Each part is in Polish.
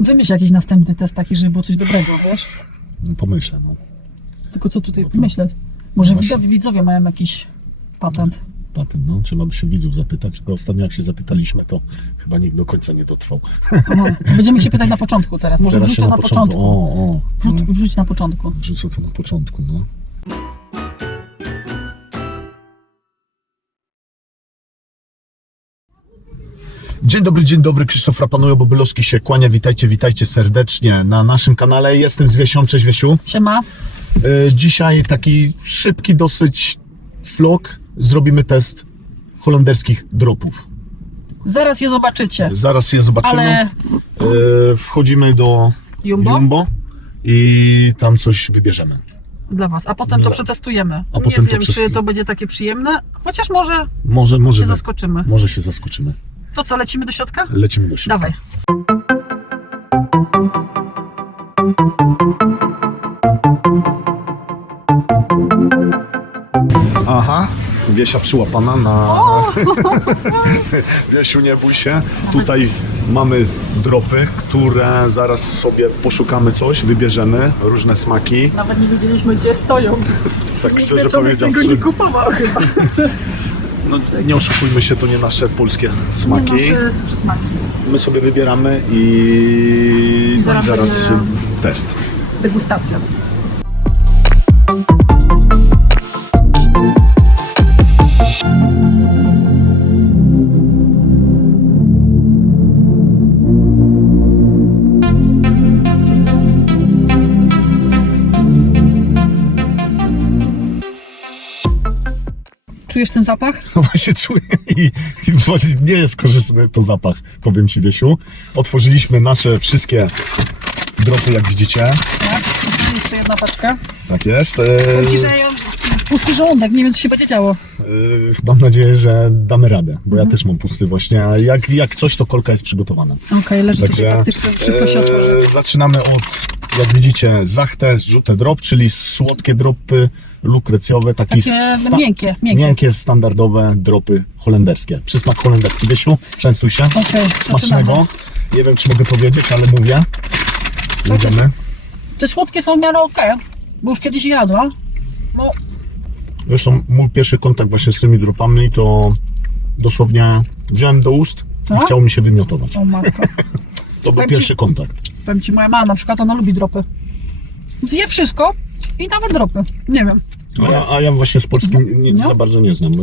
Wymyśl jakiś następny test taki, żeby było coś dobrego, wiesz? Pomyślę, no. Tylko co tutaj pomyśleć? Może Właśnie. widzowie, widzowie mają jakiś patent. Patent, no. Trzeba by się widzów zapytać, tylko ostatnio jak się zapytaliśmy, to chyba nikt do końca nie dotrwał. Aha. Będziemy się pytać na początku teraz. Może wrzuć się to na początku. O, o. Wrzuć, wrzuć na początku. Wrzucę to na początku, no. Dzień dobry, dzień dobry, Krzysztof Rapanujo Bobylowski się kłania, witajcie, witajcie serdecznie na naszym kanale, jestem z Wiesią, cześć Wiesiu. Siema. E, Dzisiaj taki szybki dosyć vlog, zrobimy test holenderskich dropów. Zaraz je zobaczycie. Zaraz je zobaczymy. Ale E, Wchodzimy do Jumbo? Jumbo i tam coś wybierzemy. dla was, a potem to przetestujemy. A Nie potem to wiem, czy przez- to będzie takie przyjemne, chociaż może Może, może, się tak. zaskoczymy. może się zaskoczymy. To co, lecimy do środka? Lecimy do środka. Dawaj. Aha, Wiesia przyłapana na... Wiesiu, nie bój się. Tutaj mamy dropy, które zaraz sobie poszukamy coś, wybierzemy, różne smaki. Nawet nie wiedzieliśmy, gdzie stoją. Tak szczerze tego powiedziawszy, nie kupował chyba. No, nie oszukujmy się, to nie nasze polskie smaki. Nie nasze przysmaki. My sobie wybieramy i I zaraz zaraz będzie- test. Degustacja. Czujesz ten zapach? No właśnie czuję i, i właśnie nie jest korzystny to zapach, powiem Ci Wiesiu. Otworzyliśmy nasze wszystkie dropy, jak widzicie. Tak. Jeszcze jedna paczka. Tak jest. Powiem ci, że ja pusty żołądek, nie wiem co się będzie działo. eee, mam nadzieję, że damy radę, bo Mhm. ja też mam pusty właśnie, a jak, jak coś, to kolka jest przygotowana. Okej, leży tu się Także, faktycznie, szybko się otworzy. Eee, Zaczynamy od, jak widzicie, zachte, zrzute drop, czyli słodkie dropy lukrecjowe, taki Takie sta- miękkie, miękkie. miękkie, standardowe dropy holenderskie. Przysmak holenderski. Wiesiu, częstuj się. Okej, Smacznego. zaczynamy. Nie wiem, czy mogę powiedzieć, ale mówię. Jedziemy. Te słodkie są w miarę okej, bo już kiedyś jadła. No, Zresztą mój pierwszy kontakt właśnie z tymi dropami to dosłownie wziąłem do ust i Tak? chciał mi się wymiotować. o matko. To był Powiem ci- pierwszy kontakt. Powiem ci, moja mama na przykład, ona lubi dropy. Zje wszystko i nawet dropy. Nie wiem. A ja, a ja właśnie z Polski nie, No. za bardzo nie znam. E,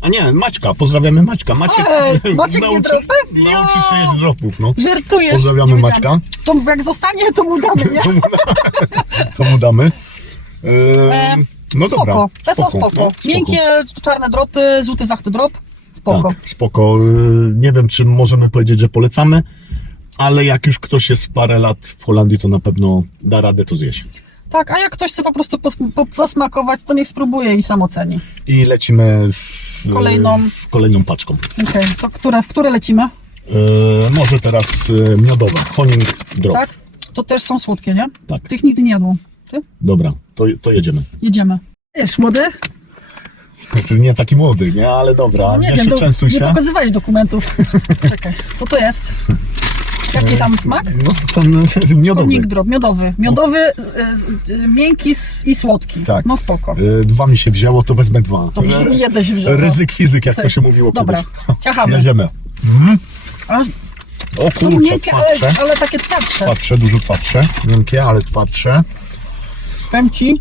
A nie, Maćka, pozdrawiamy Maćka. Maciek, Ej, Maciek je dropy? nauczył się jeść dropów, no. Żartujesz. Pozdrawiamy Nie. Maćka. To jak zostanie, to mu damy, nie? To mu, to mu damy. E, E, No spoko. dobra. Te są spoko. no, Miękkie, czarne dropy, złoty zachty drop. Spoko. Tak, spoko. Y, Nie wiem, czy możemy powiedzieć, że polecamy, ale jak już ktoś jest parę lat w Holandii, to na pewno da radę to zjeść. Tak, a jak ktoś chce po prostu pos- po- posmakować, to niech spróbuje i sam oceni. I lecimy z Kolejną. z kolejną paczką. Okej, to które, w które lecimy? Y, może teraz y, miodowe, honing drop. Tak? To też są słodkie, nie? Tak. Tych nigdy nie jadło. Ty? Dobra, to, to jedziemy. Jedziemy. Wiesz, młody? Nie taki młody, nie? Ale dobra, No nie wiesz, wiem, do, częstuj nie się. pokazywałeś dokumentów. Czekaj, co to jest? Jaki tam smak? No, ten miodowy. Chodnik drop, miodowy. Miodowy, y, y, miękki s- i słodki. Tak. No spoko. Y, Dwa mi się wzięło, to wezmę dwa. Dobrze, że mi jedne się wzięło. Ryzyk fizyk, jak to się mówiło Dobra, kiedyś. ciachamy. Jedziemy. A O Są kurczę, miękkie, ale, twardsze. ale takie twardsze. Twardsze, dużo twardsze. Miękkie, ale twardsze. Powiem ci,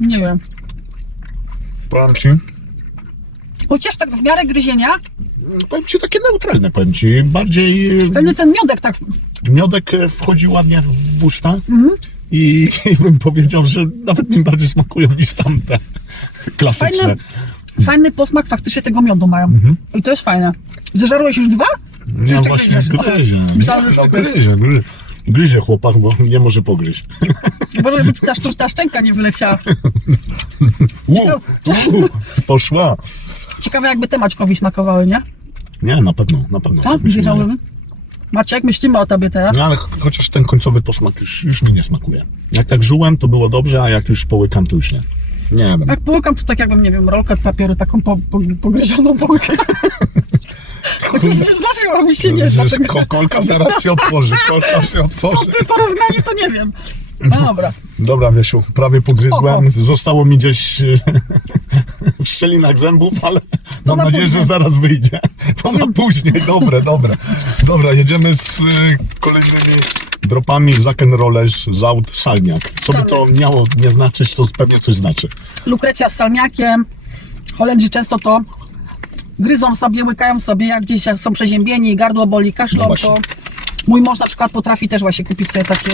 nie wiem. Powiem ci, Chociaż tak w miarę gryzienia, powiem ci takie neutralne, powiem ci. Bardziej e, pewnie ten miodek tak... miodek e, wchodzi ładnie w usta Mhm. i, i bym powiedział, że nawet mi bardziej smakują niż tamte klasyczne. Fajny, fajny posmak faktycznie tego miodu mają. Mhm. I to jest fajne. Zeżarłeś już dwa? Nie, właśnie, gryzie. No, już tak gryzie, gryzie. Gryzie chłopak, bo nie może pogryźć. Boże, żeby ta, ta szczęka nie wyleciała. U, u, poszła. Ciekawe jakby te Maćkowi smakowały, nie? Nie, na pewno, na pewno. Co? Wjechały? Maciek, myślimy o tobie teraz. No ale ch- chociaż ten końcowy posmak już, już mi nie smakuje. Jak tak żułem, to było dobrze, a jak już połykam, to już nie. Nie wiem. Jak połykam, to tak jakbym, nie wiem, rolkę papieru taką po, po, pogryzioną połykam. Chociaż nie zdarzyło mi się nie dlatego ko- Kolka zaraz się otworzy, kolka się otworzy. Ty porównanie to nie wiem. No dobra. Dobra, Wiesiu, prawie pogryzłem. Zostało mi gdzieś w szczelinach zębów, ale mam na nadzieję, później. że zaraz wyjdzie. To na później, dobre, dobre. Dobra, jedziemy z e, kolejnymi dropami z Rollers z aut Salmiak. Co by to miało nie znaczyć, to pewnie coś znaczy. Lukrecja z salmiakiem. Holendrzy często to gryzą sobie, łykają sobie, jak gdzieś są przeziębieni, gardło boli, kaszlą, No to mój mąż na przykład potrafi też właśnie kupić sobie takie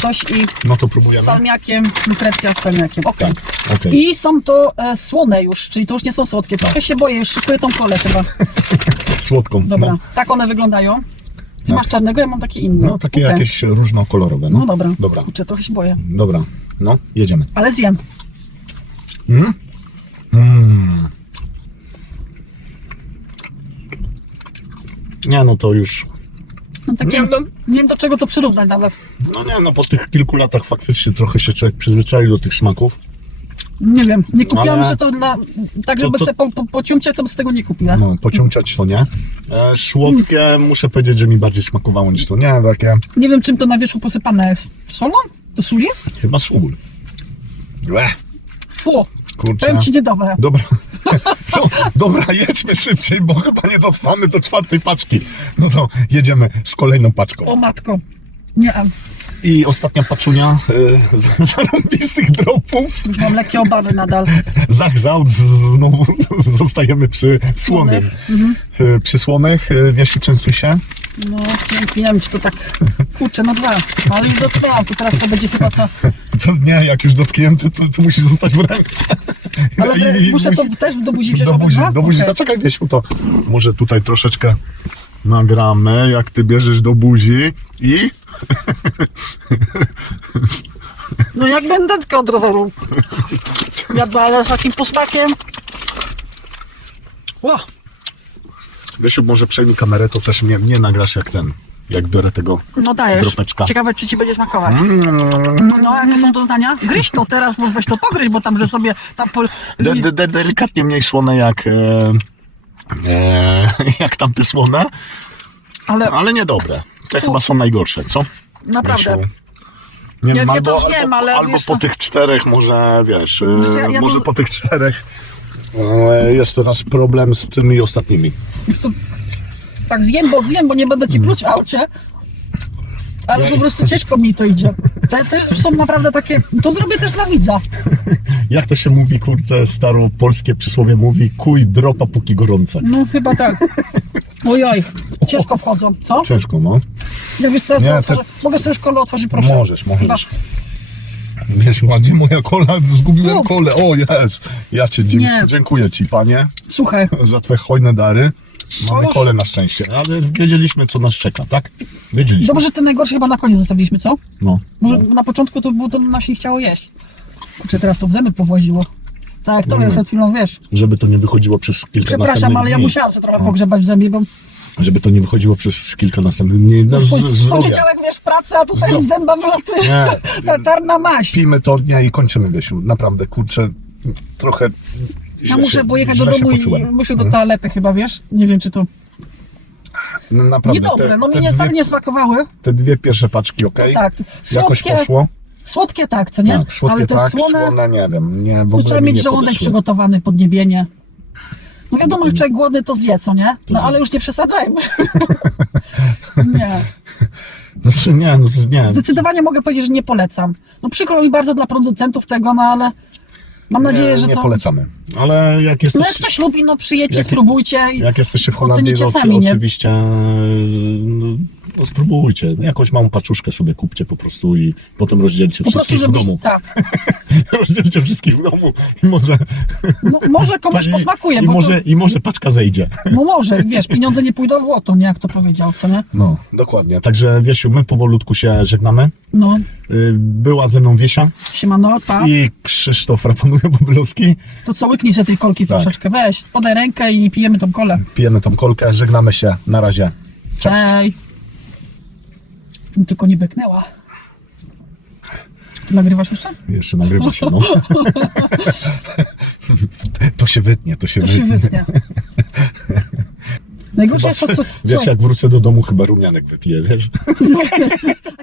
coś i No to z próbujemy. salmiakiem, lukrecja z salmiakiem. Okej. Tak, okej. I są to e, słone już, czyli to już nie są słodkie. Trochę się boję, już szykuję tą kolę chyba. Słodką. Dobra, No, tak one wyglądają. Ty Tak. masz czarnego, ja mam takie inne. no takie Okej. jakieś różnokolorowe. No, No dobra. Dobra, Kurczę, trochę się boję. dobra. No, jedziemy. Ale zjem. Mm? Mm. Nie, no to już. No, Nie, no, nie wiem do czego to przyrównać nawet. no nie, no po tych kilku latach faktycznie trochę się człowiek przyzwyczaił do tych smaków. Nie wiem, nie kupiłam, Ale- że to dla, tak żeby To- to- sobie po, po, po ciumcie, to z tego nie kupiła. No, pociąciać to nie. E, słodkie muszę powiedzieć, że mi bardziej smakowało niż to. Nie, takie Nie wiem czym to na wierzchu posypane jest. Solą? To sól jest? chyba sól. Łe, Fu, kurczę. powiem ci niedobre. Dobra. No, dobra, jedźmy szybciej, bo chyba nie dotrwamy do czwartej paczki. No to jedziemy z kolejną paczką. O matko. Nie, I ostatnia paczunia y, z- zarąbistych dropów. już mam lekkie obawy nadal. Zach z- znowu zostajemy przy słonych. Mhm. Y, Przy słonych, y, Wiesiu, częstuj się. No, wiem czy to tak, kurczę, no dwa. Ale już dotknęłam, to teraz to będzie chyba ta... To nie, jak już dotknięty, to, to musi zostać w ręce. Ale I- i muszę to musi- też do buzi wziąć Do buzi, obydwa? do buzi. Okej. Zaczekaj, Wiesiu, to może tutaj troszeczkę nagramy, jak ty bierzesz do buzi i... No jak będetkę od roweru. Jadła, ale z takim posmakiem. O, Wiesiu, może przejmij kamerę, to też mnie, mnie nagrasz jak ten, jak biorę tego... no dajesz. Dropeczka. Ciekawe czy ci będzie smakować. Mm, No, jakie są doznania? Gryź to teraz, no weź to pogryź, bo tam, że sobie tam de, de, de, delikatnie mniej słone jak... E, e, jak tamte słone, Ale ale niedobre. Te chyba są najgorsze, co? naprawdę. Wiesiu? Nie, Ja- ja albo, to zjem, albo, ale albo wiesz po co? tych czterech może, wiesz, e, Wiesz, ja- ja może to- po tych czterech jest teraz problem z tymi ostatnimi. Wiesz co, tak zjem, bo zjem, bo nie będę ci pluć w aucie. Ale po prostu ciężko mi to idzie. Te, te już są naprawdę takie... To zrobię też dla widza. Jak to się mówi, kurczę, staropolskie przysłowie mówi, kuj dropa póki gorące. No chyba tak. Ojoj, ciężko wchodzą, co? Ciężko, no. Ja wiesz co, ja Nie, sobie te- otworzę. Mogę sobie już kolę otworzyć, proszę? Możesz, możesz. Masz. Wiesz, a gdzie moja kola? Zgubiłem No. kolę. O, jest. Ja cię Nie. dziękuję ci, panie, Słuchaj, za twoje hojne dary. Mamy kole na szczęście, ale wiedzieliśmy, co nas czeka, tak? Wiedzieliśmy. dobrze, że ten najgorszy chyba na koniec zostawiliśmy, co? No. Bo no. na początku to było, to nas nie chciało jeść. Czy teraz to w zęby powłaziło? Tak, to Mm. już przed chwilą, wiesz. Żeby to nie wychodziło przez kilka Przepraszam, następnych ale ja dni. musiałam sobie trochę No. pogrzebać w zębie, bo Żeby to nie wychodziło przez kilka następnych dni. No, z, z poniedziałek, wiesz, praca, a tutaj z zęba Nie. ta czarna maś. Pijmy to dnia i kończymy, Wiesiu. Naprawdę, kurczę, trochę Ja muszę pojechać do domu i. Mhm. muszę do toalety chyba, wiesz? Nie wiem, czy to... No, naprawdę, Niedobre, te, no mi te, nie, dwie, tak nie smakowały. te dwie pierwsze paczki, ok? Tak, Jakoś słodkie, poszło. słodkie tak, co nie? Tak, słodkie Ale te tak, słone, słone nie wiem. Nie, w ogóle trzeba mi mieć żołądek przygotowany pod niebienie. No wiadomo, że człowiek głodny to zje, co nie? No ale już nie przesadzajmy. nie. Znaczy, nie, no to nie. Zdecydowanie mogę powiedzieć, że nie polecam. No przykro mi bardzo dla producentów tego, no ale mam nadzieję, nie, że nie to... polecamy. Ale jak No jesteś, jak ktoś lubi, no przyjedźcie, Jak- spróbujcie. Jak jesteście w Holandii, sami, nie? oczywiście no, no, spróbujcie. Jakąś małą paczuszkę sobie kupcie po prostu i potem rozdzielcie Po prostu, wszystkich w żebyś... domu. Tak. rozdzielcie wszystkich w domu i może, No, może komuś posmakuje, i, może, i może paczka zejdzie. to... No może, wiesz, pieniądze nie pójdą w łoto, nie? Jak to powiedział, co nie? No, dokładnie. Także Wiesiu, my powolutku się żegnamy. No, Y, Była ze mną Wiesia siemano, pa. i Krzysztof Raponują Bobylowski. To co, łyknij sobie tej kolki Tak. troszeczkę, weź, podaj rękę i pijemy tą kolę. Pijemy tą kolkę, żegnamy się. Na razie. Cześć. Cześć. Tylko nie beknęła. Ty nagrywasz jeszcze? Jeszcze nagrywa się, no. to się wytnie, to się To wytnie. się wytnie. Najgorsze Chyba, jest to, su- wiesz, słuchaj, jak wrócę do domu, chyba rumianek wypiję, wiesz?